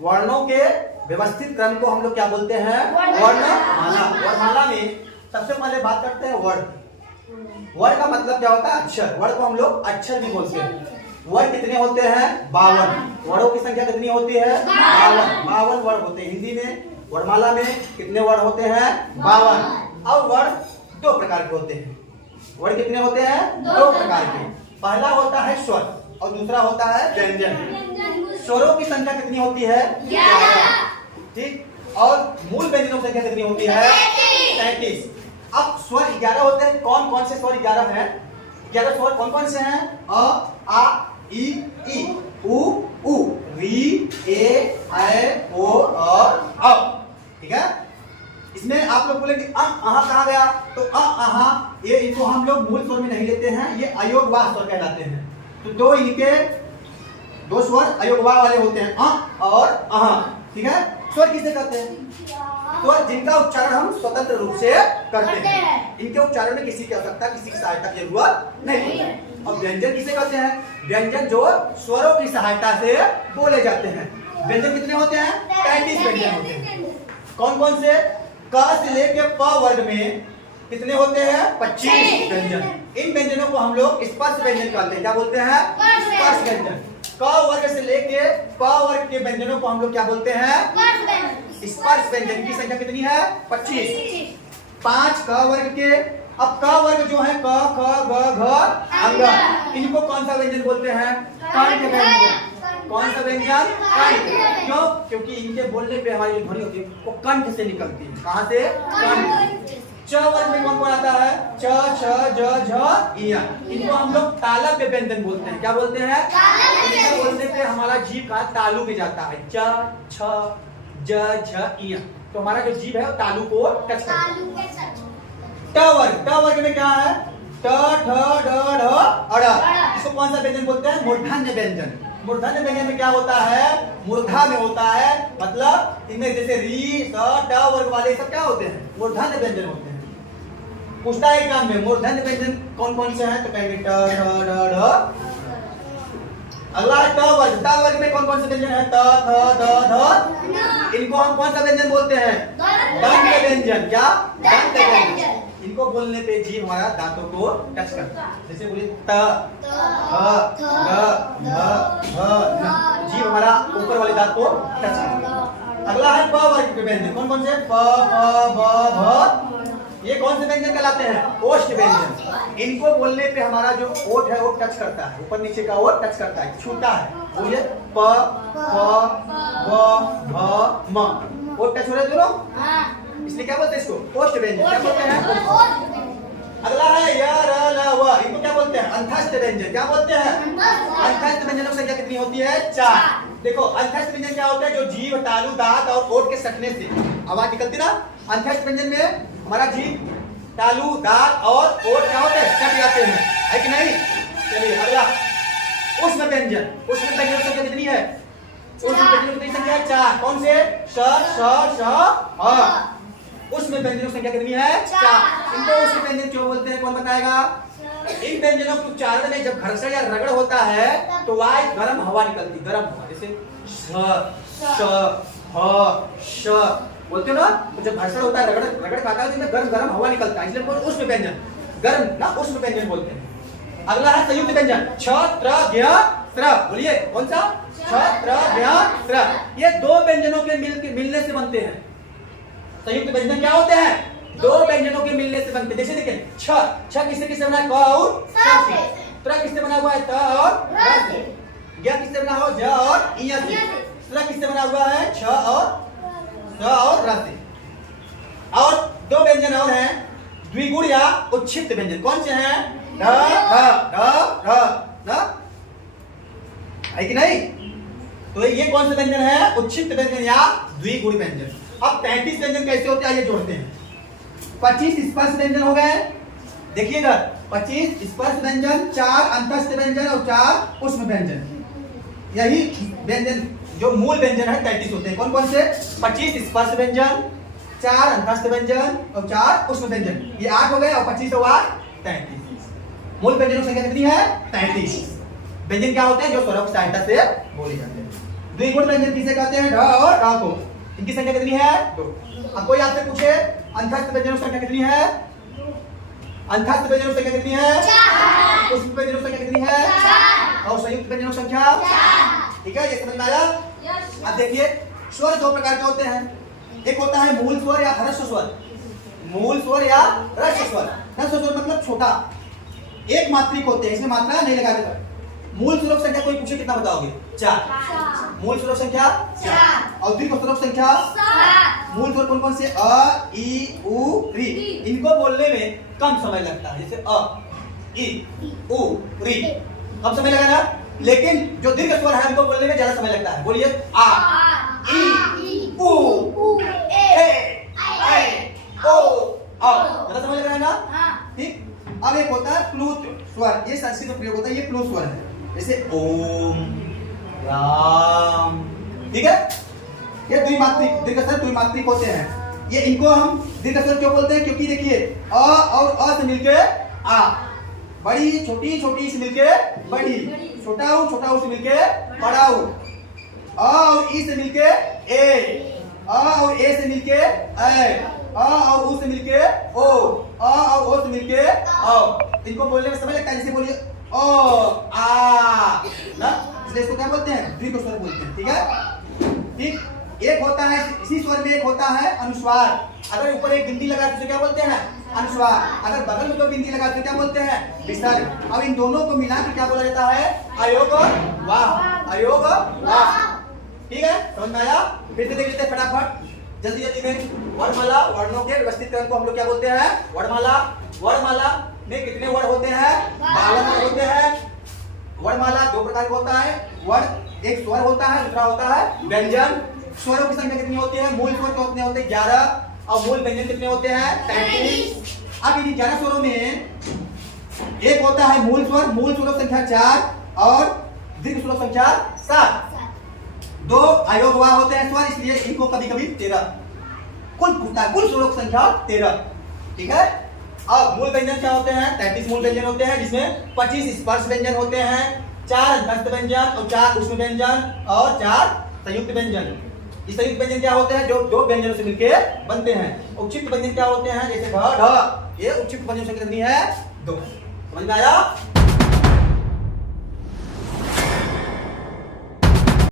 वर्णों के व्यवस्थित क्रम को हम लोग क्या बोलते हैं? वर्णमाला। वर्णमाला में सबसे पहले बात करते हैं वर्ण। वर्ण का मतलब क्या होता है? अक्षर। वर्ण को हम लोग अक्षर भी बोलते हैं। वर्ण कितने होते हैं? 52। वर्णों की संख्या कितनी होती है? 52। 52 वर्ण होते हैं। हिंदी में वर्णमाला में कितने वर्ण होते हैं? 52। अब वर्ण दो प्रकार के होते हैं। वर्ण कितने होते हैं? दो प्रकार के। पहला होता है स्वर और दूसरा होता है व्यंजन। स्वरों की संख्या कितनी होती है? 11। ठीक। और मूल व्यंजनों की संख्या कितनी होती है? 33। अब स्वर 11 होते हैं। कौन कौन से स्वर 11 हैं? 11 स्वर कौन कौन से हैं? अ, आ, ई, उ, ऊ, री, ए, ऐ, ओ और औ। ठीक है। इसमें आप लोग बोलेंगे अहा कहा गया? तो अहा ये इनको हम लोग मूल स्वर में नहीं लेते हैं, ये अयोगवाह स्वर कहलाते हैं। तो दो इनके दो स्वर अयोगवाह वाले होते हैं, अ और अहा। ठीक है। स्वर किसे कहते हैं? स्वर जिनका उच्चारण हम स्वतंत्र रूप से करते हैं। इनके उच्चारण में किसी की आवश्यकता, किसी की सहायता की जरूरत नहीं होती है। और व्यंजन किसे कहते हैं? व्यंजन जो स्वरों की सहायता से बोले जाते हैं। व्यंजन कितने होते हैं? 33 व्यंजन होते हैं। कौन कौन से? क से लेके प वर्ग में कितने होते हैं? 25 व्यंजन। इन व्यंजनों को हम लोग स्पर्श व्यंजन कहते हैं। क्या बोलते हैं? स्पर्श व्यंजन। क वर्ग से लेके प वर्ग के व्यंजनों को हम लोग क्या बोलते हैं? स्पर्श व्यंजन। की संख्या कितनी है? 25। 5 क वर्ग के। अब क वर्ग जो है क, ख, ग, घ, अंग, इनको कौन सा व्यंजन बोलते हैं? कंठ व्यंजन। कौन सा व्यंजन? कंठ। क्यों? क्योंकि इनके बोलने पे हमारी जो ध्वनि होती है वो कंठ से निकलती है। कहां से? कंठ। च वर्ग में कौन कौन आता है? च, छ, ज, झ, इया। इनको हम लोग तालव्य व्यंजन बोलते हैं। क्या बोलते हैं? इनके बोलने पे हमारा जीभ का तालु में जाता है। च, छ, ज, झ, इया। तो हमारा जो जीभ है वो तालु को टच करता है। ट वर्ग। ट वर्ग में क्या है? ट, ठ, ड, ढ, अड़। इसको कौन सा व्यंजन बोलते हैं? मूर्धन्य व्यंजन। मूर्धन्य व्यंजन में क्या होता है? मूर्धा में होता है। मतलब इनमें जैसे री, स, ट वर्ग वाले सब क्या होते हैं? मूर्धन्य व्यंजन होते हैं। पूछता है एग्जाम में मूर्धन्य व्यंजन कौन कौन से हैं? तो कहेंगे ट, ठ, ड, ढ। अगला है ट वर्ग। ट वर्ग में कौन कौन से व्यंजन है? त, थ, द, ध। इनको हम कौन सा व्यंजन बोलते हैं? दंत व्यंजन। क्या? दंत व्यंजन। इनको बोलने पे जीभ हमारा दांतों को टच करता है। जैसे बोलिए त, थ, द, ध, न। जीभ हमारा ऊपर वाले दांत को टच करता है। अगला है प वर्ग के व्यंजन। कौन कौन से? प, फ, ब, भ। ये कौन से व्यंजन कहलाते हैं? ओष्ठ व्यंजन। इनको बोलने पे हमारा जो ओठ है वो टच करता है, ऊपर नीचे का ओठ टच करता है, छूता है। बोलिए प, फ, ब, भ, म। ओठ टच हो रहा है दोनों, इसलिए क्या बोलते हैं इसको? ओष्ठ व्यंजन। क्या बोलते हैं? अगला है य, र, ल, व। इनको क्या बोलते हैं? अंतस्थ व्यंजन। क्या बोलते हैं? अंतस्थ व्यंजनों की संख्या कितनी होती है? 4। देखो अंतस्थ व्यंजन क्या होता है? जो जीभ, तालु, दांत और ओठ के सटने से आवाज निकलती ना। अंतस्थ व्यंजन में हमारा जीभ, तालु, दांत और ओठ क्या होते हैं? सट जाते हैं, है कि नहीं? चलिए अगला उष्ण व्यंजन। उष्ण व्यंजन की संख्या कितनी है? उष्ण व्यंजनों की संख्या 4। कौन से? श, श, ह। उष्ण व्यंजनों की संख्या कितनी है? 4। इनको उष्ण व्यंजन क्यों बोलते हैं? कौन बताएगा? इन व्यंजनों के उच्चारण में जब घर्षण या रगड़ होता है तो वह गर्म हवा निकलती। गर्म हवा जैसे श, श, ह, श बोलते हो ना। तो जब घर्षण होता है, रगड़ खाता है तो इसमें गर्म हवा निकलता है, इसलिए उष्ण व्यंजन गर्म ना उष्ण व्यंजन बोलते हैं। अगला है संयुक्त व्यंजन। छ, त्र, ज्ञ, त्र। बोलिए कौन सा? छ, त्र, ज्ञ, त्र। ये दो व्यंजनों के मिलने से बनते हैं। संयुक्त व्यंजन क्या होते हैं? दो व्यंजनों के मिलने से बनते हैं। जैसे देखिए छ, छ किससे किससे बना है? क और स से। त्र किससे बना हुआ है? त और र से। ज्ञ किससे बना हुआ है? ज और इ से। त्र किससे बना हुआ है? छ और र से। और दो व्यंजन और हैं द्विगुण या उच्छिष्ट व्यंजन। कौन से हैं? ढ, ढ, ढ, ढ, है कि नहीं? तो ये कौन से व्यंजन है? उच्छिष्ट व्यंजन या द्विगुण व्यंजन। अब 33 व्यंजन कैसे होते हैं ये जोड़ते हैं। 25 स्पर्श व्यंजन हो गए। देखिएगा 25 स्पर्श व्यंजन, 4 अंतस्थ व्यंजन और 4 उष्ण व्यंजन। यही व्यंजन जो मूल व्यंजन है 33 होते हैं। कौन कौन से? 25 स्पर्श व्यंजन, 4 अंतस्थ व्यंजन और 4 उष्ण व्यंजन। ये 8 हो गए और 25 और 8 33। मूल व्यंजनों की संख्या कितनी है? 33। व्यंजन क्या होते हैं? जो स्वरों की सहायता से बोले जाते हैं। द्विगुण व्यंजन किसे कहते हैं? ढ और ढ को। इनकी संख्या कितनी है? 2। अब कोई आपसे पूछे अंतस्थ व्यंजनों की संख्या कितनी है? अंतस्थ व्यंजनों की संख्या कितनी है? 4। पुष्प व्यंजनों की संख्या कितनी है? 4। और संयुक्त व्यंजनों की संख्या 4। ठीक है, ये समझ में आया? अब देखिए स्वर दो प्रकार के होते हैं। एक होता है मूल स्वर या ह्रस्व स्वर। मूल स्वर या ह्रस्व स्वर। ह्रस्व स्वर मतलब छोटा, एक मात्रिक होते हैं, इसमें मात्रा नहीं लगाते। मूल स्वरों की संख्या कोई पूछे कितना बताओगे? 4। मूल स्वरों की संख्या 4। और दीर्घ स्वरों की संख्या 7। मूल स्वर कौन कौन से? अ, ई, उ, री। इनको बोलने में कम समय लगता है, जैसे अ, ई, उ, री, कम समय लगा ना। लेकिन जो दीर्घ स्वर है उनको बोलने में ज्यादा समय लगता है। बोलिए आ, ई, उ, ए, ओ, औ। ज्यादा समय लग रहा है ना? ठीक। अब एक होता है प्लुत स्वर, ये संस्कृत में प्रयोग होता है, ये प्लुत स्वर है, जैसे ओम, राम। ठीक है, ये द्विमात्रिक दीर्घ स्वर द्विमात्रिक होते हैं। ये इनको हम दीर्घ स्वर क्यों बोलते हैं? क्योंकि देखिए अ और अ से मिलके आ, बड़ी छोटी छोटी से मिलके बड़ी, छोटा ऊ से मिलके बड़ा ऊ, अ और ई से मिलके ए, अ और ए से मिलके ए, अ और उ से मिलके ओ, अ और ओ से मिलके औ। इनको बोलने में समय लगता है, जैसे बोलिए ओ, आ ना, इसलिए इसको क्या बोलते हैं? दीर्घ स्वर बोलते हैं। ठीक है, ठीक। एक होता है इसी स्वर में एक होता है अनुस्वार। अगर ऊपर एक बिंदी लगा तो क्या बोलते हैं? अनुस्वार। अगर बगल में दो बिंदी लगा तो क्या बोलते हैं? विसर्ग। अब इन दोनों को मिला के क्या बोला जाता है? अयोग वाह, अयोग वाह। ठीक है, समझ में आया? फिर से देख लेते हैं फटाफट, जल्दी जल्दी में। वर्णमाला, वर्णों के व्यवस्थित क्रम को हम लोग क्या बोलते हैं? वर्णमाला। वर्णमाला में कितने वर्ण होते हैं? 12 वर्ण होते हैं। वर्णमाला दो प्रकार का होता है। वर्ण, एक स्वर होता है, दूसरा होता है व्यंजन। स्वरों की संख्या कितनी होती है? मूल स्वर कितने होते हैं? 11। और मूल व्यंजन कितने होते हैं? 33। अब इन 11 स्वरों में एक होता है मूल स्वर, मूल स्वरों की संख्या 4 और दीर्घ स्वरों की संख्या 7। दो अयोगवाह होते हैं स्वर, इसलिए इनको कभी कभी 13 कुल पूछता है। कुल स्वरों की संख्या 13। ठीक है, अब मूल व्यंजन क्या होते हैं? 33 मूल व्यंजन होते हैं, जिसमें 25 स्पर्श व्यंजन होते हैं, 4 अंतस्थ व्यंजन और 4 ऊष्म व्यंजन और 4 संयुक्त व्यंजन। ये संयुक्त व्यंजन क्या होते हैं? जो दो व्यंजनों से मिलके बनते हैं। उपक्षिप्त व्यंजन क्या होते हैं? जैसे ढ, ढ, ये उपक्षिप्त व्यंजन संख्या कितनी है? 2। समझ में आया?